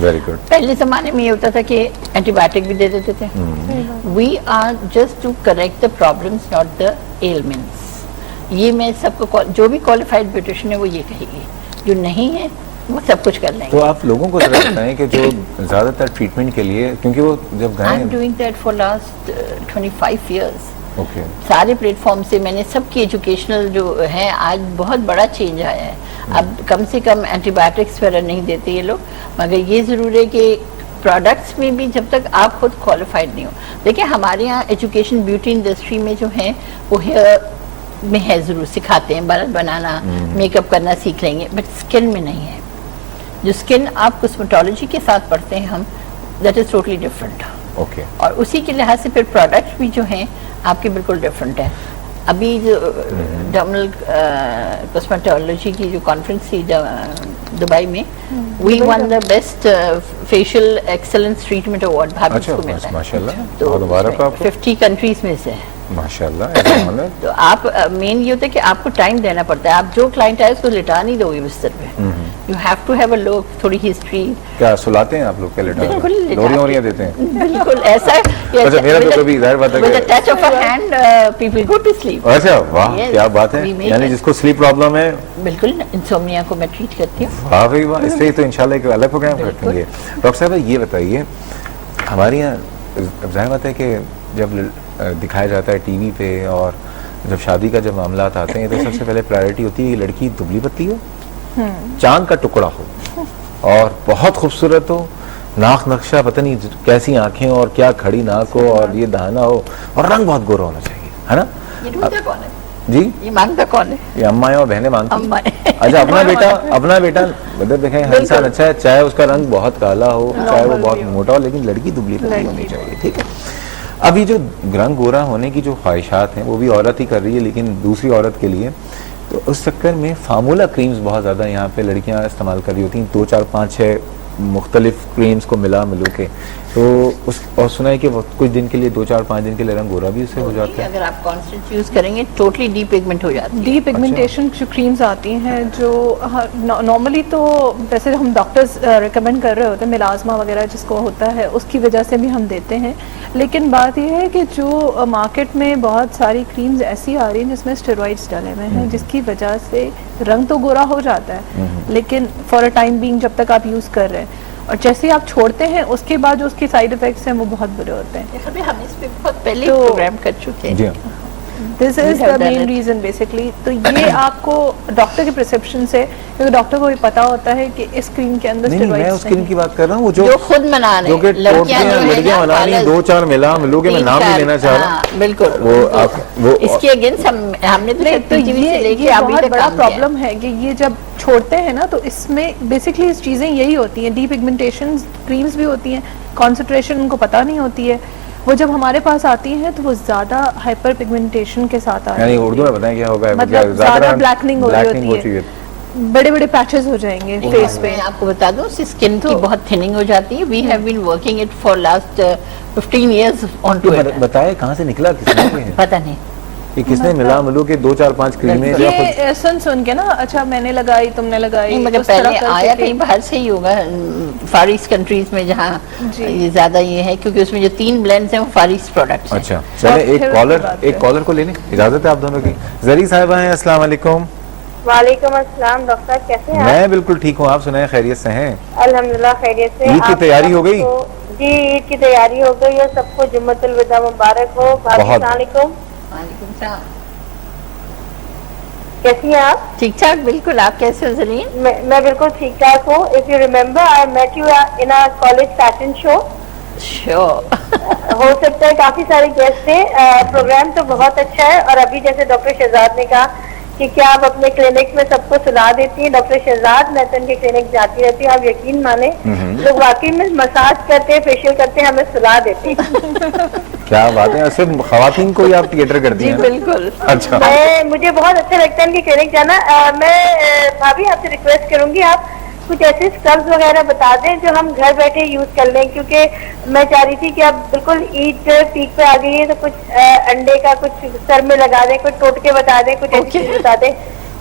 Very good. پہلے زمانے میں یہ ہوتا تھا کہ اینٹی بایوٹک بھی دے دیتے تھے. We are just to correct the problems not the elements. یہ میں سب کو, جو بھی کوالیفائڈ بیوٹیشین ہے وہ یہ کہے گی, جو نہیں ہے وہ سب کچھ کر لیں گے. تو آپ لوگوں کو ذرا بتائیں کہ جو زیادہ تر ٹریٹمنٹ کے لیے, کیونکہ وہ جب گئے I am doing that for last 25 years. Okay, سارے پلیٹ فارم سے میں نے سب کی ایجوکیشنل جو ہے, آج بہت بڑا چینج آیا ہے. اب کم سے کم اینٹی بایوٹکس وغیرہ نہیں دیتے یہ لوگ, مگر یہ ضرور ہے کہ پروڈکٹس میں بھی جب تک آپ خود کوالیفائڈ نہیں ہو. دیکھیں ہمارے یہاں ایجوکیشن بیوٹی انڈسٹری میں جو ہیں وہ ہیئر میں ہے, ضرور سکھاتے ہیں, بالوں بنانا, میک اپ کرنا سیکھ لیں گے, بٹ اسکن میں نہیں ہے. جو اسکن آپ کاسمیٹولوجی کے ساتھ پڑھتے ہیں ہم, that is totally different. Okay, اور اسی کے لحاظ سے پھر پروڈکٹس بھی جو ہیں آپ کے بالکل ڈفرینٹ ہیں. ابھی جو ڈرمل کاسمیٹولوجی کی جو کانفرنس تھی دبئی میں, we won the best facial excellence treatment award Bharat کو ملتا ہے. ماشاء اللہ, تو بہت مبارک آپ کو. 50 کنٹریز میں سے. ماشاء اللہ. تو آپ مین یہ ہوتا ہے کہ آپ کو ٹائم دینا پڑتا ہے. آپ جو کلائنٹ آئے اس کو لٹا نہیں دو گے بستر پہ. You have to have a look, تھوڑی ہسٹری. کیا سلاتے ہیں آپ لوگ کے لٹا؟ لوریاں دیتے ہیں؟ بالکل ایسا ہے. اچھا, میرا تو کبھی ظاہر بات ہے with a touch of a hand people go to sleep. اچھا, واہ کیا بات ہے. یعنی جس کو سلیپ پرابلم ہے, بالکل انسومنیا کو میں ٹریٹ کرتی ہوں. واہ بھائی واہ, اس پہ تو انشاءاللہ ایک الگ پروگرام کریں گے. ڈاکٹر صاحب یہ بتائیے, ہمارے یہاں ظاہر بات ہے کہ جب دکھایا جاتا ہے ٹی وی پہ, اور جب شادی کا جب معاملات آتے ہیں تو سب سے پہلے پرائرٹی ہوتی ہے کہ لڑکی دبلی پتلی ہو, چاند کا ٹکڑا ہو, اور بہت خوبصورت ہو, ناک نقشہ پتہ نہیں کیسی آنکھیں اور کیا کھڑی ناک ہو, اور یہ دہنا ہو, اور رنگ بہت گورا ہونا چاہیے, ہے نا؟ یہ ڈھونڈتا کون ہے جی, یہ مانگتا کون ہے؟ یہ امائیں اور بہنیں مانگتی ہیں. اچھا, امائیں اپنا بیٹا مطلب دیکھیں ہر انسان اچھا ہے, چاہے اس کا رنگ بہت کالا ہو, چاہے وہ بہت موٹا ہو, لیکن لڑکی دبلی پتلی ہونی چاہیے. ٹھیک ہے. ابھی جو رنگ گورا ہونے کی جو خواہشات ہیں وہ بھی عورت ہی کر رہی ہے, لیکن دوسری عورت کے لیے, تو اس چکر میں فارمولا کریمز بہت زیادہ یہاں پہ لڑکیاں استعمال کر رہی ہوتی ہیں, 2 4 5 6 مختلف کریمز کو ملو کے. تو اور سنا ہے کہ کچھ دن کے لیے 2 4 5 دن کے لیے رنگ گورا بھی اس سے ہو جاتا ہے. اگر آپ کانسٹنٹ یوز کریں گے ٹوٹلی ڈی پیگمنٹ ہو جاتی ہے. ڈی پیگمنٹیشن جو کریمز آتی ہیں جو نارملی تو ویسے ہم ڈاکٹرز ریکمینڈ کر رہے ہوتے ہیں, میلازما وغیرہ جس کو ہوتا ہے اس کی وجہ سے بھی ہم دیتے ہیں. لیکن بات یہ ہے کہ جو مارکیٹ میں بہت ساری کریمز ایسی آ رہی ہیں جس میں اسٹیرائڈز ڈلے ہوئے ہیں, جس کی وجہ سے رنگ تو گورا ہو جاتا ہے, لیکن فار اے ٹائم بینگ جب تک آپ یوز کر رہے ہیں, اور جیسے ہی آپ چھوڑتے ہیں اس کے بعد جو اس کے سائیڈ افیکٹس ہیں وہ بہت برے ہوتے ہیں. ہم اس پہ بہت پہلے پروگرام کر چکے ہیں. دس از دا مین ریزن بیسکلی. تو یہ آپ کو ڈاکٹر کے پرسپشن سے, کیونکہ ڈاکٹر کو بھی پتا ہوتا ہے کہ اس کریم کے اندر میں اس کریم کی بات کر رہا ہوں جو خود بنا رہے ہیں لڑکیاں بنا رہی ہیں, 2 4 ملو کے, میں نام نہیں لینا چاہ رہا. بالکل وہ اس کے اگینسٹ ہم نے تو یہ بہت بڑا پرابلم ہے کہ یہ جب چھوڑتے ہیں نا, تو اس میں بیسکلی اس چیزیں یہی ہوتی ہیں. ڈی پیگمنٹیشن کریمز بھی ہوتی ہیں, کانسنٹریشن ان کو پتہ نہیں ہوتی ہے, وہ جب ہمارے پاس آتی ہیں تو وہ زیادہ ہائپر پیگمنٹیشن کے ساتھ آتی ہیں. یعنی اردو میں بتائیں کیا ہوگا, مطلب زیادہ بلیکننگ ہو رہی ہوتی ہے, بڑے بڑے پیچز ہو جائیں گے فیس پہ. میں آپ کو بتا دوں اسکن کی بہت تھننگ ہو جاتی ہے. We have been working it for last 15 years on to it. بتائے کہاں سے نکلا, کس نے پتہ نہیں کہ کس نے ملو کے 2 4 5 کریمیں. یہ سن کے نا, اچھا میں نے لگائی تم نے لگائی, مگر پہلے آیا کہیں باہر سے ہی ہوگا, فار ایسٹ کنٹریز میں جہاں یہ زیادہ یہ ہے, کیونکہ اس میں جو 3 بلینڈز ہیں وہ فار ایسٹ پروڈکٹس ہیں. اچھا چلیں ایک کالر کو لینے اجازت ہے آپ دونوں کی. زری صاحبہ ہیں, السلام علیکم. وعلیکم السلام. ڈاکٹر صاحب کیسے ہیں؟ میں بالکل ٹھیک ہوں, آپ سنائیں خیریت سے ہیں؟ الحمدللہ خیریت سے. عید کی تیاری ہو گئی؟ جی عید کی تیاری ہو گئی ہے, سب کو جمعۃ الوداع مبارک ہو. السلام علیکم. وعلیکم السلام. کیسی ہیں آپ؟ ٹھیک ٹھاک بالکل. آپ کیسے ہو زرین؟ میں بالکل ٹھیک ٹھاک ہوں. If you remember I met you in a college fashion show. ہو سکتا ہے کافی سارے گیسٹ تھے. پروگرام تو بہت اچھا ہے, اور ابھی جیسے ڈاکٹر شہزاد نے کہا کہ کیا آپ اپنے کلینک میں سب کو سلا دیتی ہیں. ڈاکٹر شہزاد میں تو ان کے کلینک جاتی رہتی ہوں, آپ یقین مانیں لوگ واقعی میں مساج کرتے ہیں, فیشیل کرتے ہیں, ہمیں سلا دیتے ہیں. کیا بات ہے, صرف خواتین کو ہی آپ تھیٹر کرتی ہیں؟ بالکل. اچھا, مجھے بہت اچھا لگتا ہے ان کی کلینک جانا. میں بھابھی آپ سے ریکویسٹ کروں گی آپ کچھ ایسے اسکربز وغیرہ بتا دیں جو ہم گھر بیٹھے یوز کر لیں, کیونکہ میں چاہ رہی تھی کہ اب بالکل عید پیک پہ آ گئی ہے, تو کچھ انڈے کا کچھ سر میں لگا دیں, کچھ ٹوٹکے بتا دیں, کچھ ایسی چیز بتا دیں